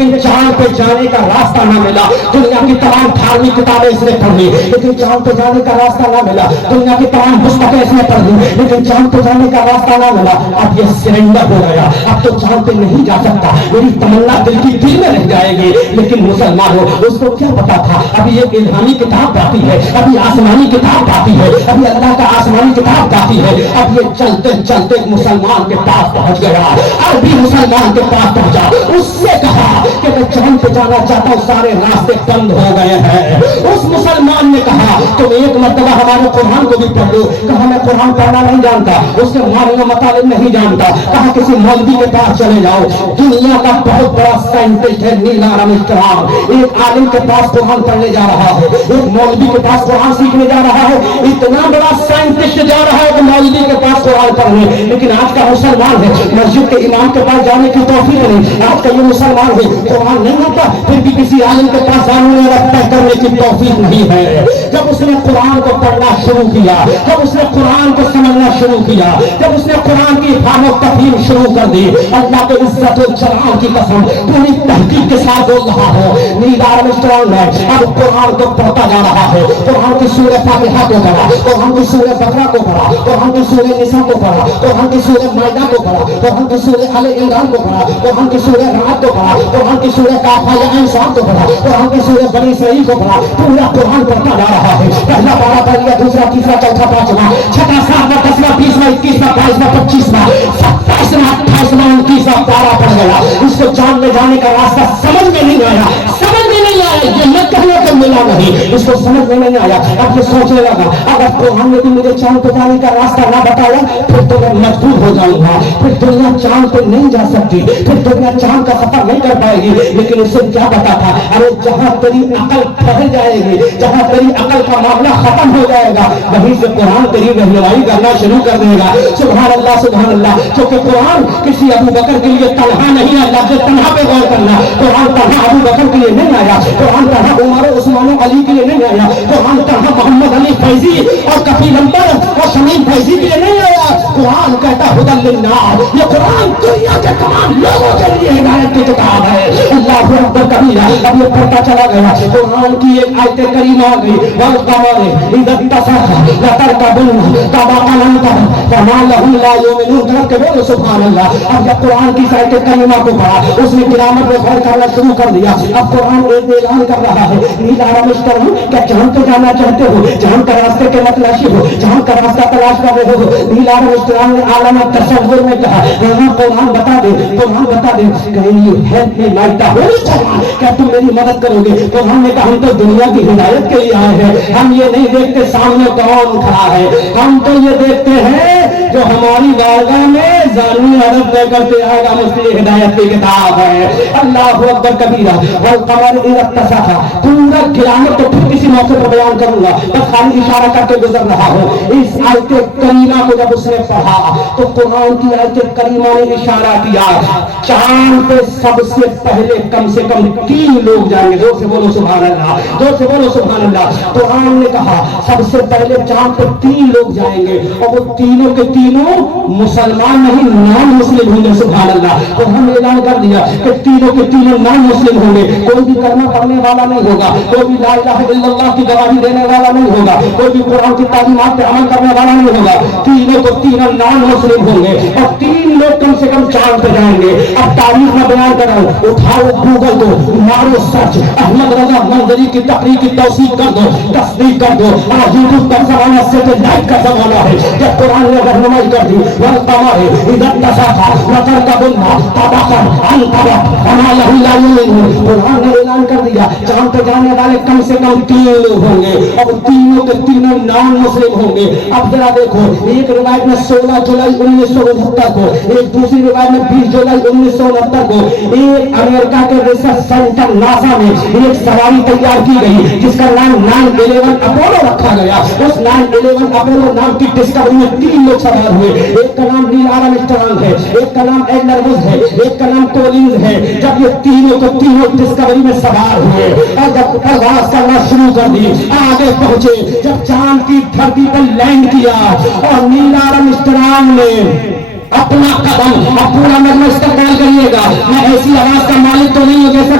لیکن چاند پہ جانے کا راستہ نہ ملا. دنیا کی تمام دھارمک کتابیں اس نے پڑھ لی لیکن چاند پہ جانے کا راستہ نہ ملا. دنیا کی تمام پستکیں اس نے پڑھ لی لیکن چاند پہ جانے کا راستہ نہ ملا. اب یہ سرنڈر ہو گیا, اب تو چاند پہ نہیں جا سکتا. میری تمنا دل کی دل میں رہ جائے گی. لیکن مسلمانوں, اس کو کیا پتا تھا ابھی ایک الہامی کتاب آتی ہے, ابھی آسمانی کتاب آتی ہے, ابھی اللہ کا آسمانی کتاب آتی ہے. اب یہ چلتے چلتے مسلمان کے پاس پہنچ گیا. اب بھی مسلمان کے پاس پہنچا, اس سے کہا کہ میں چاند پہ جانا چاہتا ہوں, سارے راستے بند ہو گئے ہیں. اس مسلمان نے کہا تم ایک مرتبہ ہمارے قرآن کو بھی پڑھ لو. کہا میں قرآن پڑھنا نہیں جانتا, اس کے معنی و مطالب نہیں جانتا. کہا کسی مولوی کے پاس چلے جاؤ. دنیا کا بہت بڑا سائنٹسٹ ہے نیل آرمسٹرانگ, ایک عالم کے پاس قرآن پڑھنے جا رہا ہے, ایک مولوی کے پاس قرآن سیکھنے جا رہا ہے. اتنا بڑا سائنٹسٹ جا رہا ہے کہ مولوی کے پاس قرآن پڑھنے. لیکن آج کا مسلمان ہے, مسجد کے امام کے پاس جانے کی توفیق نہیں. آج کا یہ مسلمان ہے, قرآن نہیں ہوتا پھر بھی کسی عالم کے پاس جانے رکھتا کرنے کی توفیق نہیں ہے. جب اس نے قرآن کو پڑھنا شروع کیا, جب اس نے قرآن کو سمجھنا شروع کیا, جب اس نے قرآن کی فہم و تفہیم شروع کر دی, اللہ کے عزت و جلال کی قسم پوری تحقیق کے ساتھ بول رہا ہوں, نیل آرمسٹرانگ ہے اب قرآن کو پڑھتا جا رہا ہے. قرآن کی سورہ فاتحہ کو پڑھا, قرآن کی سورہ بقرہ کو پڑھا, قرآن کی سورہ نساء کو پڑھا, قرآن کی سورہ مائدہ کو پڑھا, قرآن کی سورہ آل عمران کو پڑھا, قرآن کی سورہ رعد کو پڑھا, قرآن کی سورہ کاف یا انسان کو پڑھا, قرآن کی سورہ بنی اسرائیل کو پڑھا. پورا قرآن پڑھتا جا رہا ہے. پہلا پارہ پڑھ لیا, دوسرا, تیسرا, چوتھا, پانچواں, چھٹا, ساتواں, 10واں, 20واں, 21واں, 22واں, 25واں, 27واں, 28واں, 29واں پارہ پڑھ گیا. اس کو چاند میں جانے کا راستہ سمجھ میں نہیں آیا, سمجھ میں نہیں آیا. یہ میں کہنے کو ملا نہیں, اس کو سمجھ میں نہیں آیا. اب یہ سوچنے لگا اگر قرآن نے بھی مجھے چاند پہ جانے کا راستہ نہ بتایا پھر تو میں مجبور ہو جاؤں گا, پھر دنیا چاند پہ نہیں جا سکتی, پھر دنیا چاند کا سفر نہیں کر پائے گی. لیکن اس سے کیا پتا تھا, ارے جہاں تیری عقل پھیل جائے گی, جہاں تیری عقل کا معاملہ ختم ہو جائے گا, وہیں سے قرآن تیری رہنمائی کرنا شروع کر دے گا. سبحان اللہ, سبحان اللہ. کیونکہ قرآن کسی ابو بکر کے لیے تنہا نہیں آیا. لفظ تنہا پہ غور کرنا, قرآن تنہا ابو بکر کے لیے نہیں آیا, قرآن تنہا عمر و عثمان و علی کے لیے نہیں آیا, قرآن تنہا محمد علی فیضی اور کفیل نمبر اور شمیم فیضی کے لیے نہیں آیا. قرآن کہتا ہدی للناس, یہ قرآن دنیا کے تمام لوگوں کے لیے ہدایت کی کتاب ہے. اللہ اکبر کبیرہ. اب یہ پڑھتا چلا گیا, قرآن کی ایک آیت کریمہ آ گئی, والقمر اذا اتسق لتركبن طبقا عن طبق فما لهم لا يؤمنون. کہ بولو سبحان اللہ. اب جب قرآن کی آیت کریمہ کو پڑھا, اس نے گرامر میں غور کرنا شروع کر دیا. اب قرآن ایک اعلان کر رہا ہے, نیل آرمسٹرانگ کیا چاند پہ جانا چاہتے ہو, چاند کا راستے کے متلاشی ہو, چاند کا راستہ تلاش کر رہے ہو. نیل آرمسٹرانگ نے عالم تصور میں کہا قرآن بتا دے, قرآن بتا دے. Can you help me my the whole Quran, کیا تم میری مدد کرو گے. قرآن نے کہا ہم تو دنیا کی ہدایت کے لیے آئے ہیں, ہم یہ نہیں دیکھتے سامنے کون کھڑا ہے, ہم تو یہ دیکھتے ہیں جو ہماری بارگاہ میں زانوی عرب لے کر کے آئے گا, مجھے ہدایت کی کتاب ہے. اللہ اکبر کبیرہ. والقمر اذا اتسق, پورا گرامر تو پھر کسی موقع پر بیان کروں گا, بس خالی اشارہ کر کے گزر رہا ہوں. اس آیت کریمہ کو جب اس نے پڑھا تو قرآن کی آیت کریمہ نے اشارہ کیا چاند پہ سب سے پہلے کم سے کم 3 لوگ جائیں گے. زور سے بولو سبحان اللہ, زور سے بولو سبحان اللہ. قرآن نے کہا سب سے پہلے چاند پہ 3 لوگ جائیں گے, اور وہ تینوں کے تینوں مسلمان نہیں, نان مسلم ہوں گے. سبحان اللہ. تو ہم نے اعلان کر دیا کہ تینوں کے تینوں نان مسلم ہوں گے. کوئی بھی کلمہ پڑھنے والا نہیں ہوگا, کوئی بھی لا الہ الا اللہ کی گواہی دینے والا نہیں ہوگا, کوئی بھی قرآن کی تعلیمات پہ عمل کرنے والا نہیں ہوگا. تینوں کو تینوں نان مسلم ہوں گے, اور 3 لوگ کم سے کم چاند پہ جائیں گے. اب تاریخ میں بیان کر رہا ہوں, اٹھاؤ گوگل کو, مارو سرچ, احمد رضا منظری کی تقریر کی توثیق کر دو, تصدیق کر دو. آج یوٹیوب کا زمانہ سیٹلائٹ کا زمانہ ہے. جب قرآن نے رہنمائی کر دی, والقمر اذا اتسق لتركبن طبقا عن طبق فما لهم لا يؤمنون. قرآن نے اعلان کر دیا چاند پہ جانے والے کم سے کم 3 لوگ ہوں گے, اور تینوں کے تینوں نان مسلم ہوں گے. اب ذرا دیکھو, ایک روایت میں 16 جولائی 1969 کو, ایک دوسری روایت میں 20 جولائی 1969 کو ایک امریکہ کے ریسرچ سینٹر ناسا میں ایک سواری تیار کی گئی جس کا نام 911 اپولو رکھا گیا. اس 911 اپولو نام کی ڈسکوری میں 3 لوگ سوار ہوئے. ایک کا نام نیل آرمسٹرانگ ہے, ایک کا نام ایڈلر ووز ہے, ایک کا نام کولنز ہے. جب یہ تینوں کو تینوں ڈسکوری میں سوار ہوئے اور جب پرواز کرنا شروع کر دی, آگے پہنچے, جب چاند کی دھرتی پر لینڈ کیا اور نیل آرمسٹرانگ نے اپنا قدم, اب پورا میں استقبال کریے گا, میں ایسی آواز کا مالک تو نہیں ہوں جیسا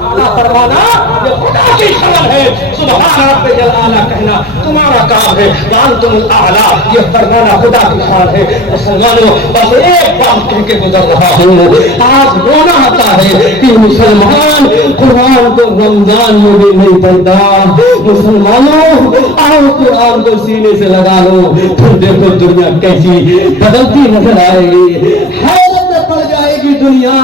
اللہ فرمانا یہ خدا کی شان ہے، سبحان رب الاعلیٰ کہنا تمہارا کام ہے، وانتم الاعلیٰ یہ فرمانا خدا کی شان ہے۔ مسلمانوں بس ایک بات کہہ کے گزر رہا ہوں، آج رونا آتا ہے کہ مسلمان قرآن کو رمضان میں بھی نہیں پڑھتا۔ مسلمانوں آؤ قرآن کو سینے سے لگا لو، پھر دیکھو دنیا کیسی بدلتی نظر آئے گی، حیرت میں پڑ جائے گی دنیا۔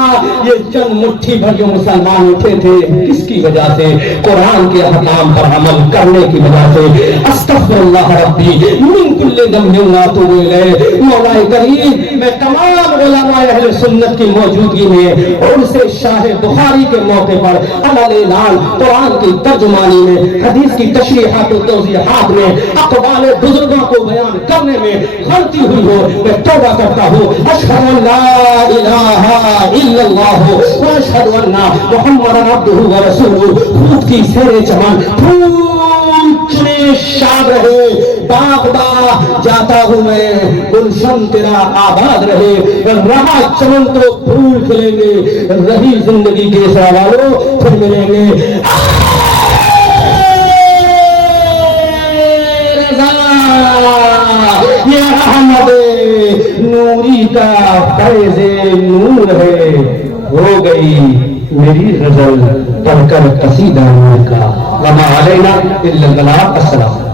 یہ چند مٹھی بھر جو مسلمان اٹھے تھے کس کی وجہ سے؟ قرآن کے احکام پر عمل کرنے کی وجہ سے۔ استغفر اللہ ربی من کل ذنب واتوب الیہ۔ مولا کریم میں تمام علماء اہل سنت کی موجودگی میں اور سے شاہ بخاری کے موقع پر عمل اعلان قرآن کی ترجمانی میں، حدیث کی تشریحات و توضیحات میں، اقوال بزرگوں کو بیان کرنے میں غلطی ہوئی ہو میں توبہ کرتا ہوں۔ اشہد ان لا الہ الا اللہ واشہد ان محمد عبدہ ورسولہ۔ خود کی سیر چمن پھول چنے شاد رہے، باغ باغ جاتا ہوں میں، گلشن تیرا آباد رہے، رہا چمن تو پھول کھلیں گے، رہی زندگی کے سوالوں پھر ملیں گے۔ یہ احمد نوری کا فیض نور ہے، ہو گئی میری غزل پڑھ کر قصیدہ نور کا۔ وما علینا الا البلاغ۔ السلام۔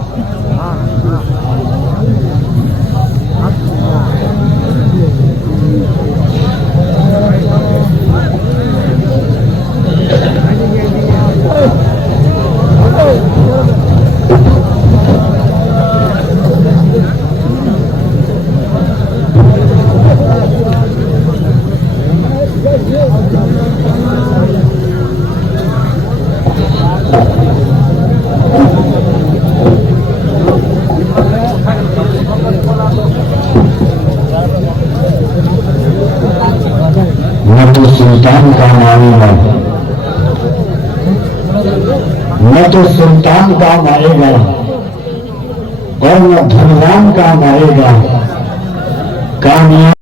سلطان کا مائے گا، نہ تو سلطان کا مائے گا اور نہ دھنوان کا مائے گا، کامیاب